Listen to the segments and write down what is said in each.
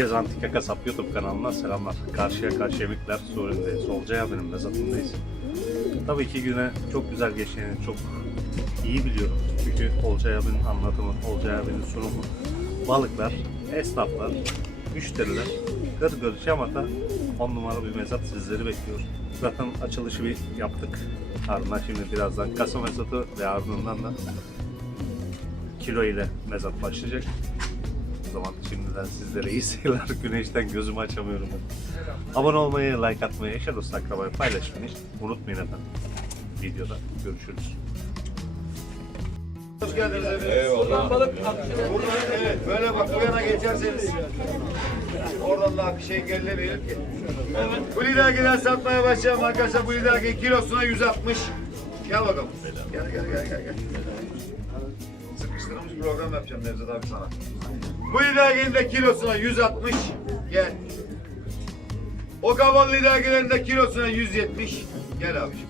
Başka Kasap YouTube kanalına selamlar. Karşıya karşı yemekler Suriye'de Solcay abinin mezatındayız. Tabii ki güne çok güzel geçtiğini çok iyi biliyorum. Çünkü Olcay abinin anlatımı, Olcay abinin sunumu, balıklar, esnaflar, müşteriler, gır gır şamata 10 numara bir mezat sizleri bekliyor. Zaten açılışı bir yaptık. Ardından şimdi birazdan kasa mezatı ve ardından da kilo ile mezat başlayacak. Zaman şimdiden sizlere iyi seyirler. Güneşten gözümü açamıyorum. ben. Abone olmayı, like atmayı, eşe dost akrabayı paylaşmayı unutmayın efendim. Videoda görüşürüz. Hoş geldiniz efendim. Eyvallah. Buradan evet böyle bak bu yana geçerseniz oradan da akış engellemeyelim ki. Evet. Bu lidergiden satmaya başlayalım arkadaşlar. Bu lidergin kilosuna 160. Gel bakalım. Gel gel gel gel. gel. Sıkıştırılmış program yapacağım Nevzat abi sana. Bu liderginin de kilosuna 160. Gel. O kabalı lidergilerin de kilosuna 170. Gel abiciğim.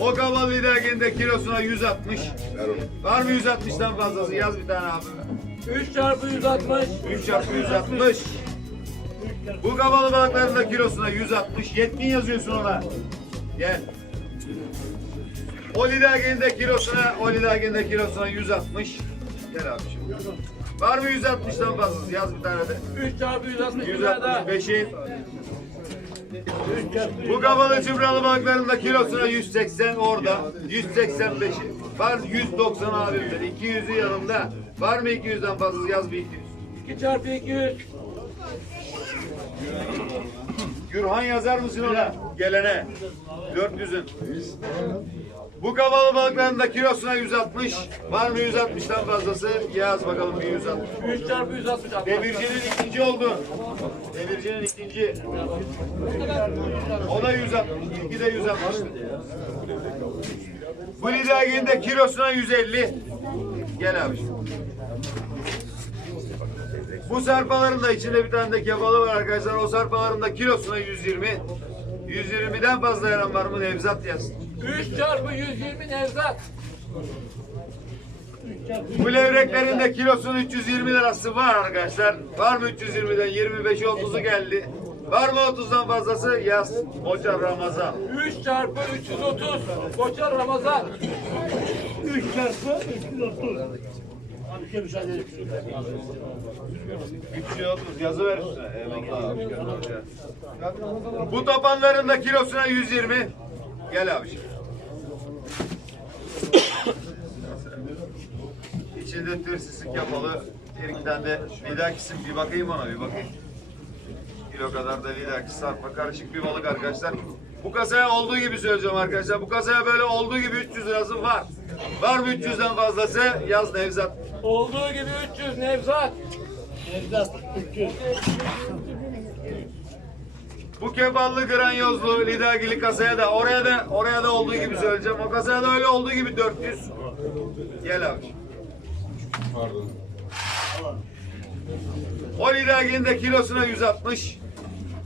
O kabalı liderginin de kilosuna 160. Var mı 160'dan fazlası? Yaz bir tane abi. 3 çarpı 160. 3 çarpı 160. Bu kabalı balıkların da kilosuna 160. Yetkin yazıyorsun ona. Gel. O liderginin de kilosuna, o liderginin de kilosuna 160. Gel abiciğim. Var mı 160'dan fazlası? Yaz bir tane de. 3 çarpı 160 bir tane daha. 165'i. Bu kabalı çıbralı balıkların da kilosuna 180 orada. 185'i. Var 190 abimde. 200'ü yanımda. Var mı 200'den fazlası? Yaz bir 200. 2 çarpı 200. Gürhan yazar mısın ona? Gelene. 400'ün. Bu kabalı balıkların da kilosuna 160. Var mı 160'tan fazlası? Yaz bakalım bir 160. 3 çarpı 160. Demircinin ikinci oldu. Demircinin ikinci. O da 160. İlki de 160. Bu lidagin de kilosuna 150. Gel abi. Bu sarpaların da içinde bir tane de kefalı var arkadaşlar. O sarpaların da kilosuna 120. 120'den fazla yaran var mı Nevzat yazsın. 3 çarpı 120 Nevzat. Bu levreklerin de kilosunun 320 lirası var arkadaşlar. Var mı 320'den 25'i 30'u geldi. Var mı 30'dan fazlası? Yaz. Hoca Ramazan. 3 çarpı 330. Koçer Ramazan. 3 çarpı 330. Abi bir şey müsaade edin. 330 yazı ver üstüne. Eyvallah. Bu tapanların da kilosuna 120. Gel abi şimdi. İçinde tırsızlık yapalı. Erikten de lidakisim bir bakayım ona bir bakayım. Kilo kadar da lidaki sarpa karışık bir balık arkadaşlar. Bu kasaya olduğu gibi söyleyeceğim arkadaşlar. Bu kasaya böyle olduğu gibi 300 lirası var. Var mı 300'den fazlası? Yaz Nevzat. Olduğu gibi 300 Nevzat. Nevzat 300. Bu keballı granyozlu lidagili kasaya da oraya da oraya da olduğu gibi söyleyeceğim. O kasaya da öyle olduğu gibi 400. Gel abi. O lidaginin de kilosuna 160.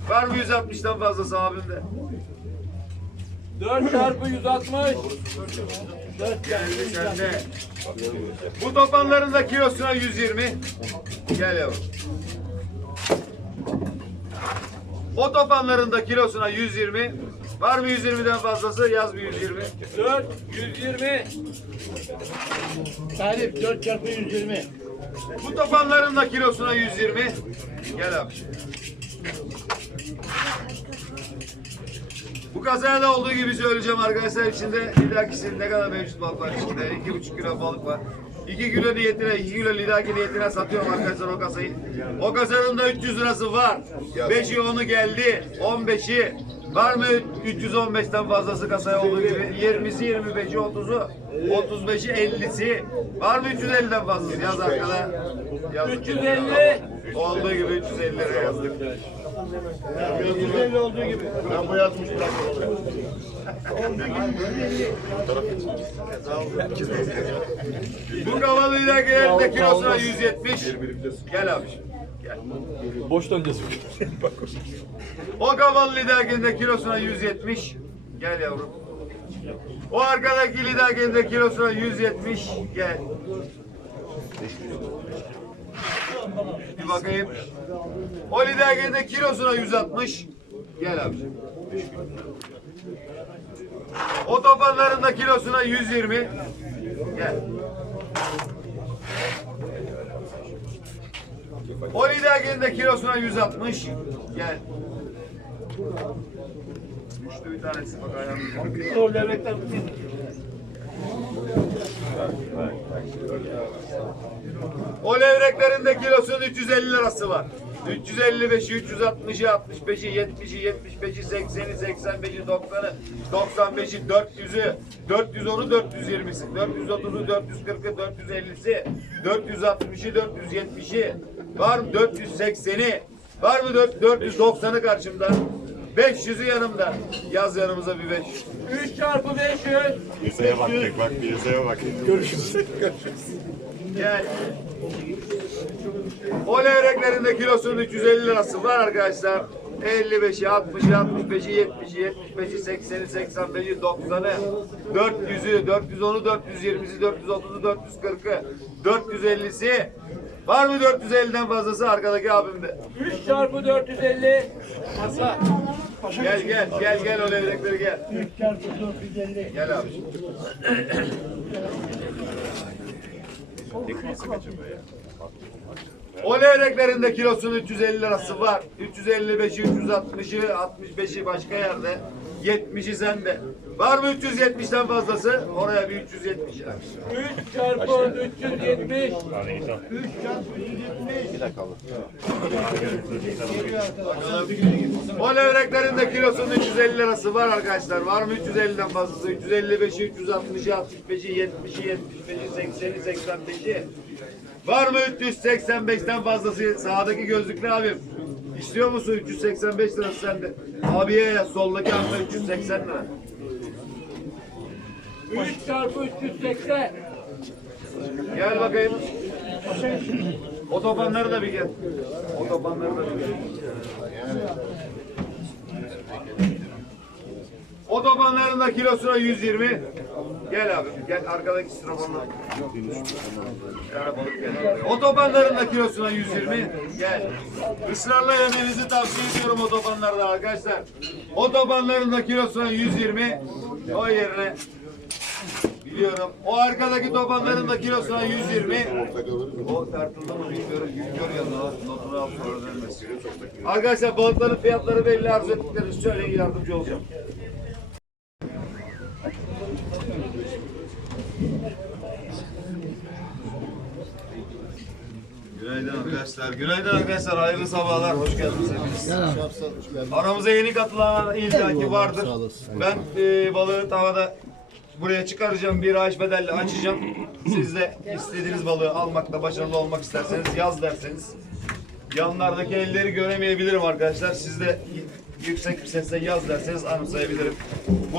Var mı 160'tan fazlası abimde? 4 çarpı 160. Geldi sende. Bu topanların da kilosuna 120. Gel yavrum. O topanların da kilosuna 120. Var mı 120'den fazlası? Yaz bir 120. 4 120. Tarif 4 çarpı 120. Bu topanların da kilosuna 120. Gel abi. Bu kazaya da olduğu gibi söyleyeceğim arkadaşlar içinde lidakisi ne kadar mevcut balık var içinde. 2,5 kilo balık var. 2 kilo niyetine, 2 kilo lidaki niyetine satıyorum arkadaşlar o kasayı. O kasanın da 300 lirası var. 5'i onu geldi. 15'i var mı 315'ten fazlası kasaya olduğu gibi? 20'si 25'i 30'u 35'i 50'si var mı 350'den fazlası? Yaz arkada. Yazdık. 350. Olduğu gibi 350 lira yazdık. 150 olduğu gibi. Ben bu yazmış Bu kavalıyla gelen de kilosuna 170. Gel abi. Gel. Boş döneceğiz. O kavallı liderginde kilosuna 170. Gel yavrum. O arkadaki liderginde kilosuna 170. Gel. Bir bakayım. O lidergede kilosuna 160. Gel abi. O topanlarında kilosuna 120. Gel. O lidergede kilosuna 160. Gel. Düştü bir tanesi bak ayağım. O levrekten O levreklerin de kilosunun 350 lirası var. 355'i, 360'ı, 65'i, 70'i, 75'i, 80'i, 85'i, 90'ı, 95'i, 400'ü, 410'u, 420'si, 430'u, 440'ı, 450'si, 460'ı, 470'i, var mı 480'i, var mı 490'ı karşımda? 500'ü yanımda. Yaz yanımıza bir 500. 3 çarpı 500. Yüzeye bak tek bak bir yüzeye bak. Görüşürüz. Gel. O levreklerinde kilosunun 350 lirası var arkadaşlar. 55'i, 60'ı, 65'i, 70'i, 75'i, 80'i, 85'i, 90'ı, 400'ü, 410'u, 420'si, 430'u, 440'ı, 450'si. Var mı 450'den fazlası arkadaki abimde? 3 çarpı 450. Masa. Gel gel gel gel o levrekleri gel. 3 çarpı 450. Gel abi. O levreklerinde kilosunun 350 lirası var. 355'i, 360'ı, 65'i başka yerde. 70'i sende. Var mı 370'ten fazlası? Oraya bir 370 lira. 3 çarpı 370. O levreklerinde kilosunun 350 lirası var arkadaşlar. Var mı 350'den fazlası? 355'i, 360'ı, 65'i, 70'i, 75'i, 80'i, 85'i. Var mı 385'ten fazlası? Sağdaki gözlüklü abim. İstiyor musun 385 lirası sende? Abiye yaz, soldaki anda 380 lira. 3 çarpı 380. Gel bakayım. Otobanları da bir gel. Otobanları da bir gel. Otobanların da kilosuna 120. Gel abi. Gel arkadaki strafonla. Bir tane balık gel. Otobanların da kilosuna 120. Gel. Israrla yemenizi tavsiye ediyorum otobanlarda arkadaşlar. Otobanların da kilosuna 120. O yerine Biliyorum. O arkadaki topanların da kilosuna 120. O tartıldı mı bilmiyorum. Güngör yazıyor. Notunu al sonra ödenmez. Arkadaşlar balıkların fiyatları belli arzu ettiklerini söyleyin yardımcı olacağım. Günaydın arkadaşlar. Günaydın arkadaşlar. Hayırlı sabahlar. Hoş geldiniz hepiniz. Aramıza yeni katılan illaki vardır. Ben e, balığı tavada buraya çıkaracağım. Bir ağaç bedelli açacağım. Siz de istediğiniz balığı almakta başarılı olmak isterseniz yaz derseniz. Yanlardaki elleri göremeyebilirim arkadaşlar. Siz de yüksek bir sesle yaz derseniz anımsayabilirim. Bu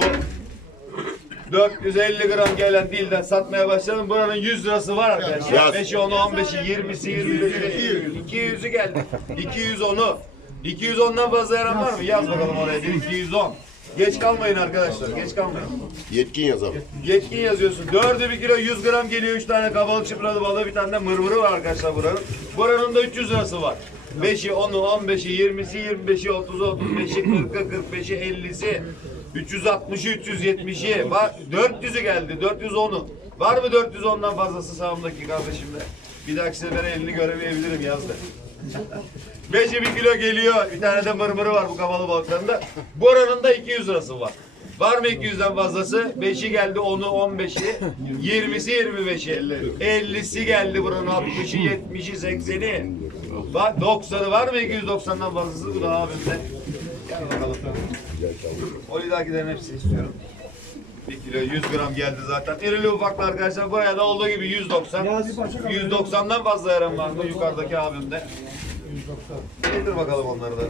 450 gram gelen dilden satmaya başladım. Buranın 100 lirası var arkadaşlar. Yaz. 5'i 10'u 15'i 20'si 25'i 200. 200'ü geldi. 210'u. 210'dan fazla yaran var mı? Yaz bakalım oraya. Bir 210. Geç kalmayın arkadaşlar. Geç kalmayın. Yetkin yazalım. Yetkin yazıyorsun. Dördü bir kilo 100 gram geliyor. Üç tane kabalık çıpralı balığı bir tane de mırmırı var arkadaşlar buranın. Buranın da 300 lirası var. 5'i, 10'u, 15'i, 20'si, 25'i, 30'u, 35'i, 40'ı, 45'i, 50'si, 360'ı, 370'i, var 400'ü geldi, 410'u. Var mı 410'dan fazlası sağımdaki kardeşimle? Bir dahaki sefere elini göremeyebilirim yazdı. 5'i bir kilo geliyor. Bir tane de mırmırı var bu kabalı balıklarında. Bu oranın da 200 lirası var. Var mı 200'den fazlası? 5'i geldi 10'u 15'i. 20'si 25'i. 50'si geldi buranın 60'ı 70'i 80'i. Var 90'ı var mı 290'dan fazlası? Bu da abimde. Gel bakalım. O lidakilerin hepsini istiyorum. 1 kilo 100 gram geldi zaten. İrili ufaklı arkadaşlar buraya da olduğu gibi 190. 190'dan fazla yaran var mı yukarıdaki abimde? Getir bakalım onları da.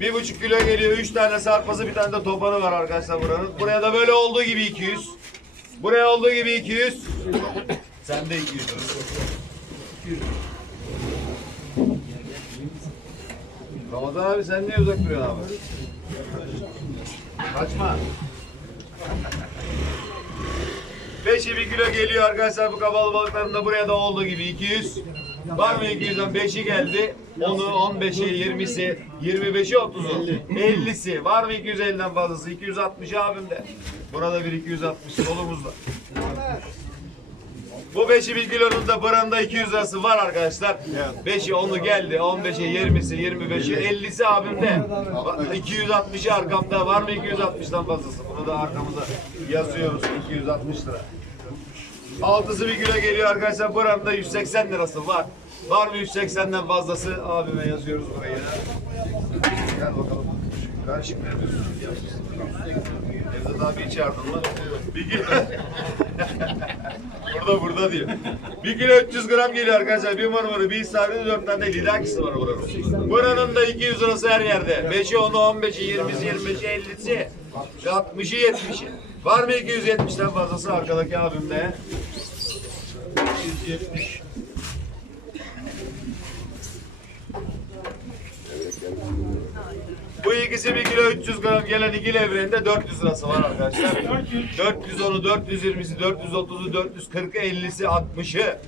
Bir buçuk kilo geliyor. Üç tane sarpası bir tane de topanı var arkadaşlar buranın. Buraya da böyle olduğu gibi 200. Buraya olduğu gibi 200. Sen de 200. Ramazan abi sen niye uzak duruyorsun abi? Kaçma. Beşi bir kilo geliyor arkadaşlar bu kabalı balıkların da buraya da olduğu gibi 200. Var mı 200'den 5'i geldi. 10'u, 15'i, 20'si, 25'i, 30'u, 50'si. Var mı 250'den fazlası? 260 abimde. Burada bir 260 solumuzda. Bu 5'i bir kilonun da branda 200 lirası var arkadaşlar. 5'i 10'u geldi, 15'i, 20'si, 25'i, 50'si abimde. 260'ı arkamda. Var mı 260'dan fazlası? Bunu da arkamıza yazıyoruz 260 lira. Altısı bir kilo geliyor arkadaşlar. Buranın 180 lirası var. Var mı 180'den fazlası? Abime yazıyoruz buraya. Gel bakalım. Karışık ne yapıyorsun? Daha bir çağırdın mı? Bir kilo. burada burada diyor. Bir kilo 300 gram geliyor arkadaşlar. Bir marmarı, bir isabeti, dört tane de lidakisi var buranın. Buranın da 200 lirası her yerde. 5'i, 10'u, 15'i, 20'si, 25'i, 50'si, 60'ı, 70'i. Var mı 270'ten fazlası arkadaki abimde? 270. Bu ikisi bir kilo 300 gram gelen iki levreğinde 400 lirası var arkadaşlar. 410'u, 420'si, 430'u, 440'ı, 50'si, 60'ı.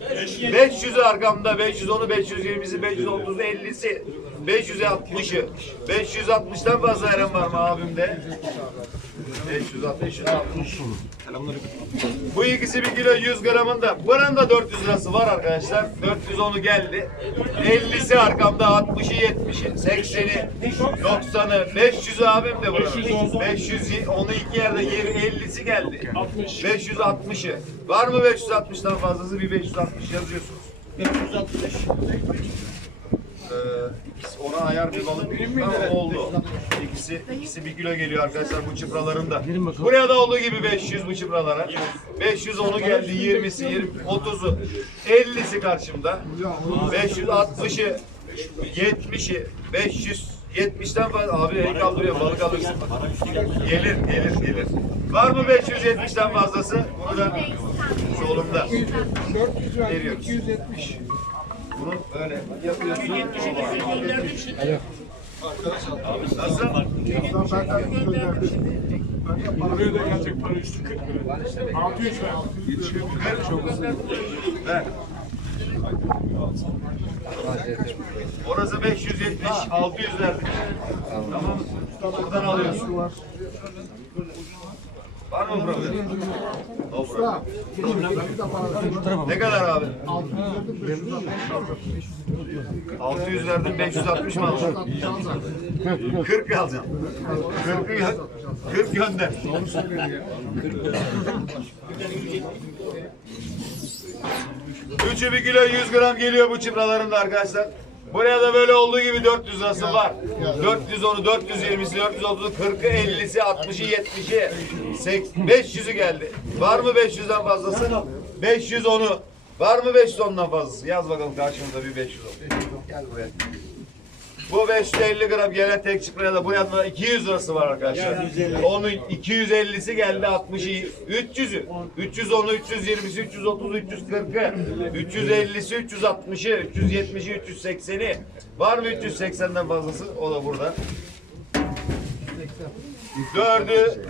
500'ü arkamda, 510'u, 520'si, 530'u, 50'si. 500'e 60'ı. 560'tan fazla veren var mı abimde? 560, 560. Bu ikisi bir kilo 100 gramında. Buranın da 400 lirası var arkadaşlar. 410'u geldi. 50'si arkamda 60'ı 70'i 80'i 90'ı 500'ü abim de buranın. 500 onu iki yerde yeri 50'si geldi. 560'ı. Var mı 560'tan fazlası bir 560 yazıyorsunuz. 560. Ee, ikisi- ona ayar bir balık tamam, oldu. İkisi, ikisi bir kilo geliyor arkadaşlar bu çıpralarında. Buraya da olduğu gibi 500 bu çıpralara. 500 onu geldi 20'si, 20, 30'u, 50'si karşımda. 560'ı, 70'i, 500 70'ten fazla abi el kaldırıyor balık alırsın. Gelir gelir gelir. Var mı 570'ten fazlası? Bunu da solumda. Veriyoruz. 270. Bunu böyle yapıyorsun. Nasıl? Buraya da gelecek para üstü 40 lira. 600 ver. Ver. Orası 570, 600 verdik. Tamam. Buradan alıyorsun. Var mı problem? No problem. Ne kadar abi? 600 verdim 560 mı alacağım? 40 alacağım. 40 gö 40 gönder. Üçü bir kilo 100 gram geliyor bu çıpralarında arkadaşlar. Buraya da böyle olduğu gibi 400 lirası var. 410'u, 420'si, 430'u, 40'ı, 50'si, 60'ı, 70'i, 500'ü geldi. Var mı 500'den fazlası? 510'u. Var mı 510'dan fazlası? Yaz bakalım karşımıza bir 510. Gel buraya. Bu 550 gram gelen tek çıpraya da bu yanında 200 lirası var arkadaşlar. Onun 250'si geldi 60'ı 300'ü. 310'u 320'si 330'u 340'ı 350'si 360'ı 370'i 380'i var mı 380'den fazlası? O da burada. Dördü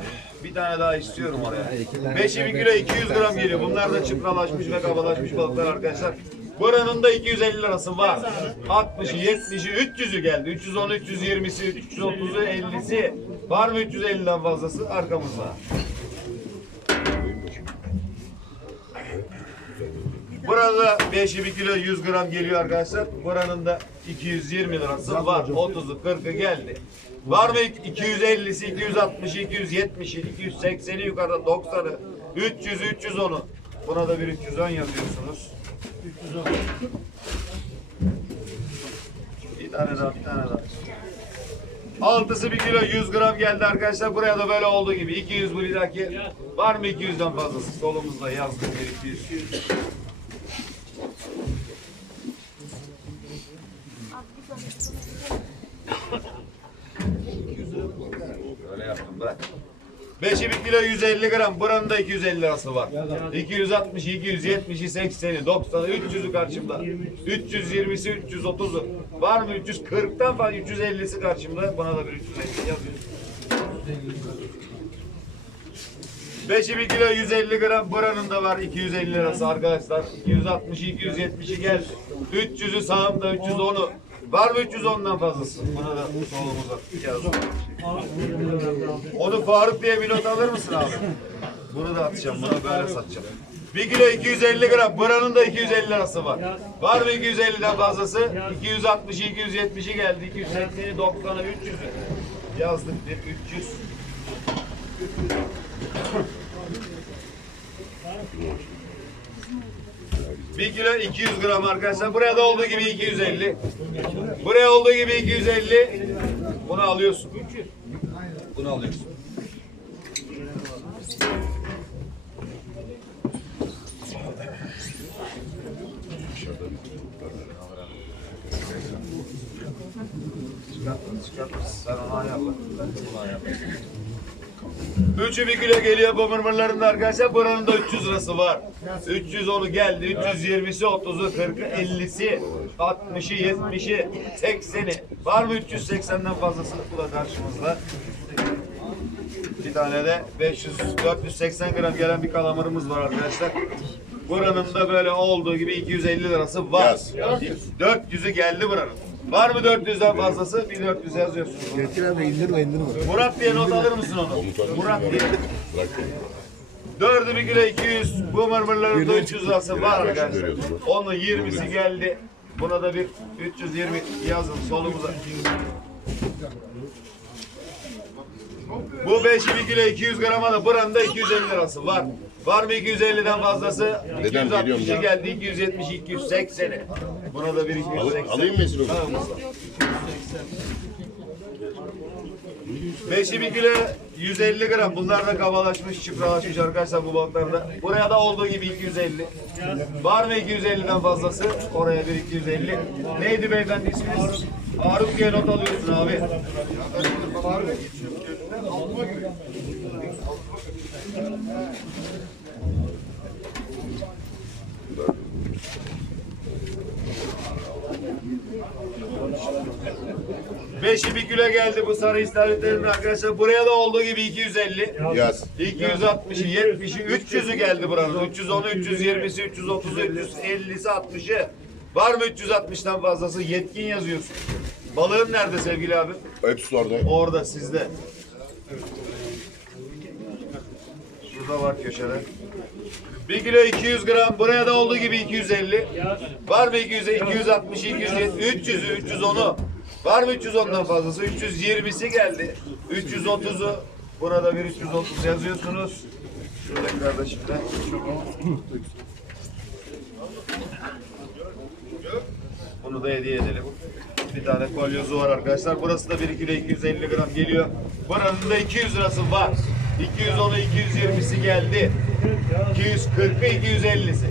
bir tane daha istiyorum oraya. Beşi bir kilo 200 gram geliyor. Bunlar da çıpralaşmış ve kabalaşmış balıklar arkadaşlar. Buranın da 250 lirası var. 60'ı, 70'i, 300'ü geldi. 310'u, 320'si, 330'u, 50'si. Var mı 350'den fazlası? Arkamızda. Burada 5'i 1 kilo 100 gram geliyor arkadaşlar. Buranın da 220 lirası var. 30'u 40'ı geldi. Var mı 250'si, 260'ı, 270'i, 280'i yukarıda 90'ı, 300'ü, 310'u. Buna da bir 310 yazıyorsunuz. Bir tane daha, bir tane daha. Altısı bir kilo 100 gram geldi arkadaşlar. Buraya da böyle olduğu gibi 200 bu lidaki. Var mı 200'den fazlası? Solumuzda yazdım bir 200. Öyle yaptım bırak. Beşi bir kilo 150 gram. Buranın da 250 lirası var. 260, 270, 80'i, 90'ı, 300'ü karşımda. 320'si, 330'u. Var mı 340'tan fazla 350'si karşımda. Bana da bir 350 yazıyorsun. Beşi bir kilo 150 gram. Buranın da var 250 lirası arkadaşlar. 260, 270'i geldi. 300'ü sağımda 310'u. Var mı 310'dan fazlası? Buna da solumuza yaz. Onu Faruk diye bir not alır mısın abi? Bunu da atacağım, bunu böyle satacağım. Bir kilo 250 gram, buranın da 250 lirası var. Var mı 250'den fazlası? 260, 270'i geldi, 280'i, 90'ı, 300'ü. Yazdık bir 300. Bir kilo 200 gram arkadaşlar. Buraya da olduğu gibi 250. Buraya olduğu gibi 250. Bunu alıyorsun. Bunu alıyorsun. Sen onu ayarla. Bunu ayarlayayım. Üçü bir kilo geliyor bu arkadaşlar. Buranın da 300 lirası var. 310'u geldi. 320'si, 30'u, 40'ı, 50'si, 60'ı, 70'i, 80'i. Var mı 380'den fazlası? Bu da karşımızda. Bir tane de 500, 480 gram gelen bir kalamarımız var arkadaşlar. Buranın da böyle olduğu gibi 250 lirası var. Yaz. 400'ü geldi buranın. Var mı 400'den fazlası? Bir 400 yazıyorsun. Getir abi indirme indirme. Murat diye not alır mısın onu? Murat diye. Dördü bir kilo 200. Bu mırmırların da 300 lirası var arkadaşlar. Onun 20'si geldi. Buna da bir 320 yazın solumuza. Bu 5'i bir kilo 200 grama da buranın da 250 lirası var. Var mı 250'den fazlası? Dedem, geliyorum 260'ı ya. geldi 270 280'i. Buna da bir 280. Alayım mı Esra? Beşi bir kilo 150 gram. Bunlar da kabalaşmış, çıpralaşmış arkadaşlar bu balıklarda. Buraya da olduğu gibi 250. Var mı 250'den fazlası? Oraya bir 250. Neydi beyefendi isminiz? Faruk diye not alıyorsun abi. Beşi bir kilo geldi bu sarı istavritlerin arkadaşlar. Buraya da olduğu gibi 250. Yaz. 260'ı, 70'i, 300'ü geldi buranın. 310'u, 320'si, 330'u, 350'si, 60'ı. Var mı 360'tan fazlası? Yetkin yazıyorsun. Balığın nerede sevgili abi? Hepsi orada. Orada sizde. Şurada var köşede. 1 kilo 200 gram. Buraya da olduğu gibi 250. Var mı 200, 260, 270, 300'ü, 310'u? Var mı 310'dan fazlası? 320'si geldi. 330'u. Burada bir 330 yazıyorsunuz. Şuradaki kardeşimden. Bunu da hediye edelim. Bir tane kolyozu var arkadaşlar. Burası da 1 kilo 250 gram geliyor. Buranın da 200 lirası var. 210'u 220'si geldi. 240'ı 250'si.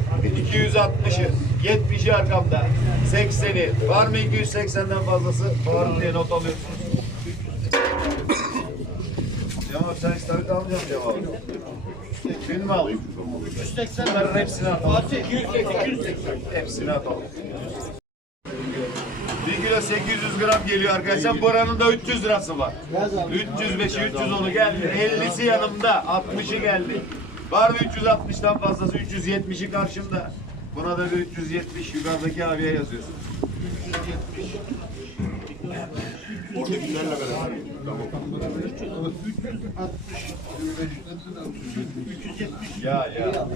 260'ı 70'i arkamda. 80'i. Var mı 280'den fazlası? Var diye not alıyorsunuz. Cemal sen istavrit almayacaksın Cemal. Bin mi alayım? 380 Bunların hepsini atalım. 280. Hepsini atalım. 1 kilo 800 gram geliyor arkadaşlar. Buranın da 300 lirası var. 305'i 310'u geldi. 50'si yanımda. 60'ı geldi. Var mı 360'tan fazlası? 370'i karşımda. Buna da bir 370 yukarıdaki abiye yazıyorsun. Oradakilerle beraber. Ya ya.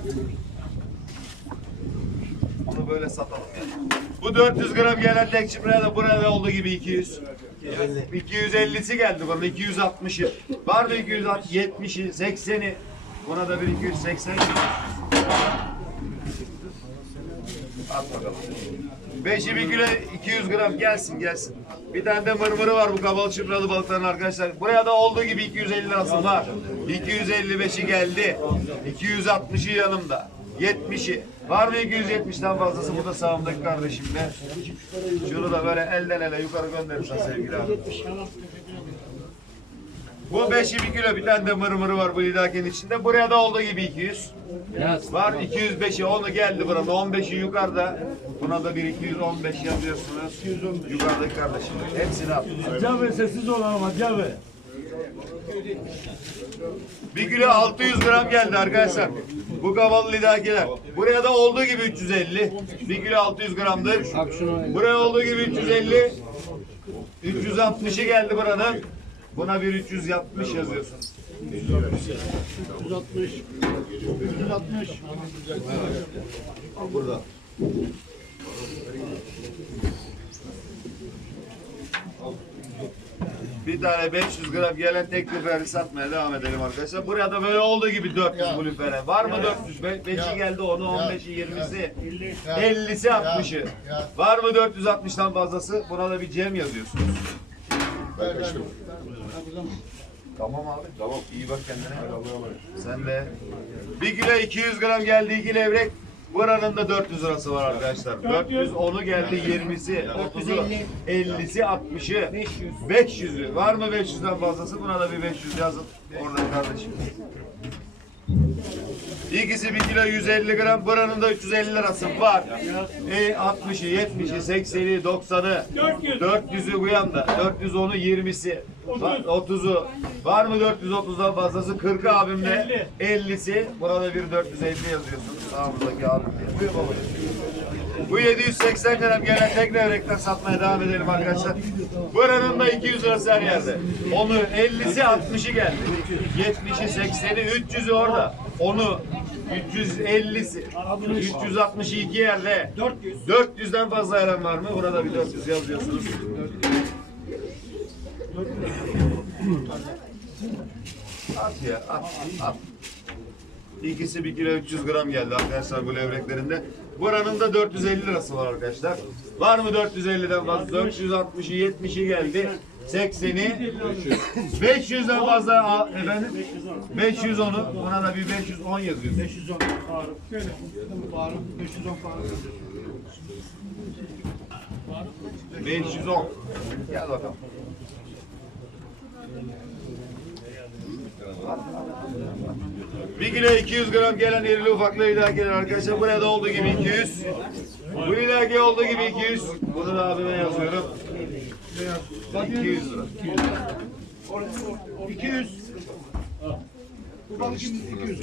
Onu böyle satalım. Bu 400 gram gelen tek çipraya da burada olduğu gibi 200. 250'si geldi bana 260'ı. Var mı 270'i, 80'i? Buna da bir 280. At bakalım. Beşi bir kilo 200 gram gelsin gelsin. Bir tane de mırmırı var bu kabalı çıpralı balıkların arkadaşlar. Buraya da olduğu gibi 250 lirası var. 255'i geldi. 260'ı yanımda. 70'i. Var mı 270'ten fazlası? Bu da sağımdaki kardeşimle. Şunu da böyle elden ele yukarı gönderirsen sevgili abi. Bu 5'i bir kilo bir tane de mırmırı var bu lidakenin içinde. Buraya da olduğu gibi 200. Var 205'i onu geldi burada 15'i yukarıda. Buna da bir 215 yazıyorsunuz. Yukarıdaki kardeşim. Hepsini at. Cabe sessiz ol ama Cabe. Bir kilo 600 gram geldi arkadaşlar. Bu kavalı lidakiler. Buraya da olduğu gibi 350. Bir kilo 600 gramdır. Buraya olduğu gibi 350. 360'ı geldi buranın. Buna bir 360 yazıyorsun. 160. 160. Burada. Bir tane 500 gram gelen tek lüferi satmaya devam edelim arkadaşlar. Buraya da böyle olduğu gibi 400 bu lüfere. Var mı 400? 5'i geldi onu 15'i 20'si 50'si 60'ı. Var mı 460'tan fazlası? Buna da bir Cem yazıyorsunuz. Tamam abi. Tamam. İyi bak kendine. Sen de. Bir kilo 200 gram geldi iki levrek. Buranın da 400 lirası var arkadaşlar. 400 onu geldi 20'si, 30'u, 50'si, 60'ı, 500'ü. Var mı 500'den fazlası? Buna da bir 500 yazın. Orada kardeşim. İkisi 1 kilo 150 gram. Buranın da 350 lirası var. E 60'ı, 70'i, 80'i, 90'ı, 400. 400'ü bu yanda. 410'u 20'si, va- 30'u. Var mı 430'dan fazlası? 40'ı abimde. 50'si. Burada bir 450 yazıyorsun. Sağımızdaki abim diye. Buyur babacığım. Bu 780 gram gelen tek devrekten satmaya devam edelim arkadaşlar. Buranın da 200 lirası her yerde. Onu 50'si 60'ı geldi. 70'i 80'i 300'ü orada. Onu 350'si 360'ı iki yerde. 400. 400'den fazla eren var mı? Burada bir 400 yazıyorsunuz. At ya at at. İkisi 1 kilo 300 gram geldi arkadaşlar bu levreklerinde. Buranın da 450 lirası var arkadaşlar. Var mı 450'den fazla? 460'ı 70'i geldi. 80'i 500'den fazla efendim 510'u buna da bir 510 yazıyoruz. 510 Faruk. Şöyle. Faruk. 510 Faruk. 510. Gel bakalım. Bir kilo 200 gram gelen irili ufaklı ilaki arkadaşlar. Buraya da olduğu gibi 200. Bu ilaki olduğu gibi 200. Bunu da abime yazıyorum. 200 lira. 200. Bu şimdi 200.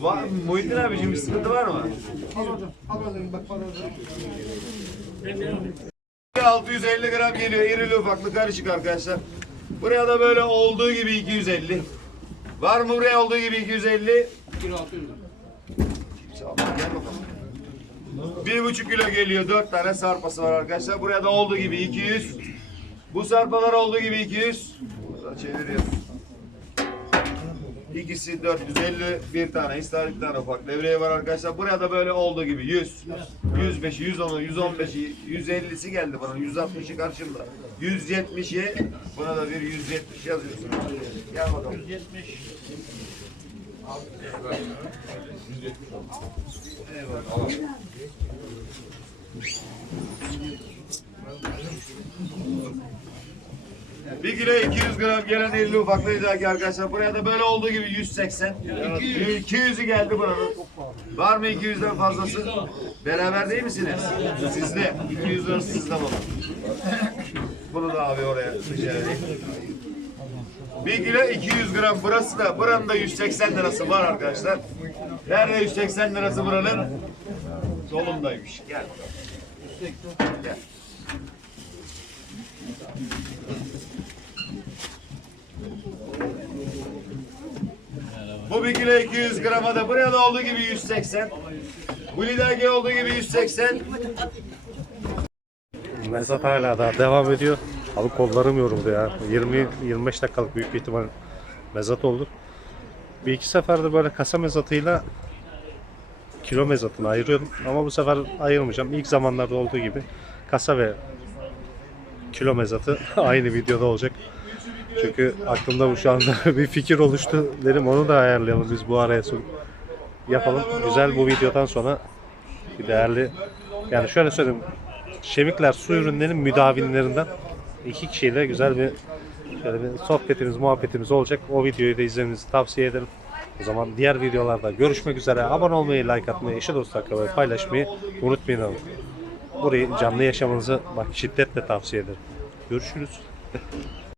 Var, Muhittin abicim bir sıkıntı var mı? Al hocam. Al bakalım bak para hocam. 650 gram geliyor irili ufaklı karışık arkadaşlar. Buraya da böyle olduğu gibi 250. Var mı buraya olduğu gibi 250? Kilo 600 lira. Gel bakalım. Bir buçuk kilo geliyor. Dört tane sarpası var arkadaşlar. Buraya da olduğu gibi 200. Bu sarpalar olduğu gibi 200. Burada çeviriyoruz. İkisi 450, bir tane istavrit, bir tane ufak levreye var arkadaşlar. Buraya da böyle olduğu gibi 100, 105'i, 110'u, 115'i, 150'si geldi bana. 160'ı karşımda. 170'i, buna da bir 170 yazıyorsun. Gel bakalım. 170. Bir kilo 200 gram gelen 50 ufaklıydı arkadaşlar. Buraya da böyle olduğu gibi 180. 200'ü geldi buranın. Var mı 200'den fazlası? Beraber değil misiniz? Sizde. 200 lirası sizde baba. Bunu da abi oraya dışarı. Bir kilo 200 gram burası da buranın da 180 lirası var arkadaşlar. Nerede 180 lirası buranın? Solundaymış. Gel. Gel. Bu bir kilo 200 grama da buraya da olduğu gibi 180. Bu lidaki olduğu gibi 180. Mezat hala daha devam ediyor. Abi kollarım yoruldu ya. 20-25 dakikalık büyük ihtimal mezat oldu. Bir iki seferde böyle kasa mezatıyla kilo mezatını ayırıyordum. Ama bu sefer ayırmayacağım. İlk zamanlarda olduğu gibi kasa ve kilo mezatı aynı videoda olacak. Çünkü aklımda şu anda bir fikir oluştu. Dedim onu da ayarlayalım biz bu araya son- yapalım. Güzel bu videodan sonra bir değerli yani şöyle söyleyeyim Şemikler su ürünlerinin müdavinlerinden iki kişiyle güzel bir şöyle bir sohbetimiz, muhabbetimiz olacak. O videoyu da izlemenizi tavsiye ederim. O zaman diğer videolarda görüşmek üzere. Abone olmayı, like atmayı, eşe dost akrabayı paylaşmayı unutmayın. abi. Burayı canlı yaşamanızı bak şiddetle tavsiye ederim. Görüşürüz.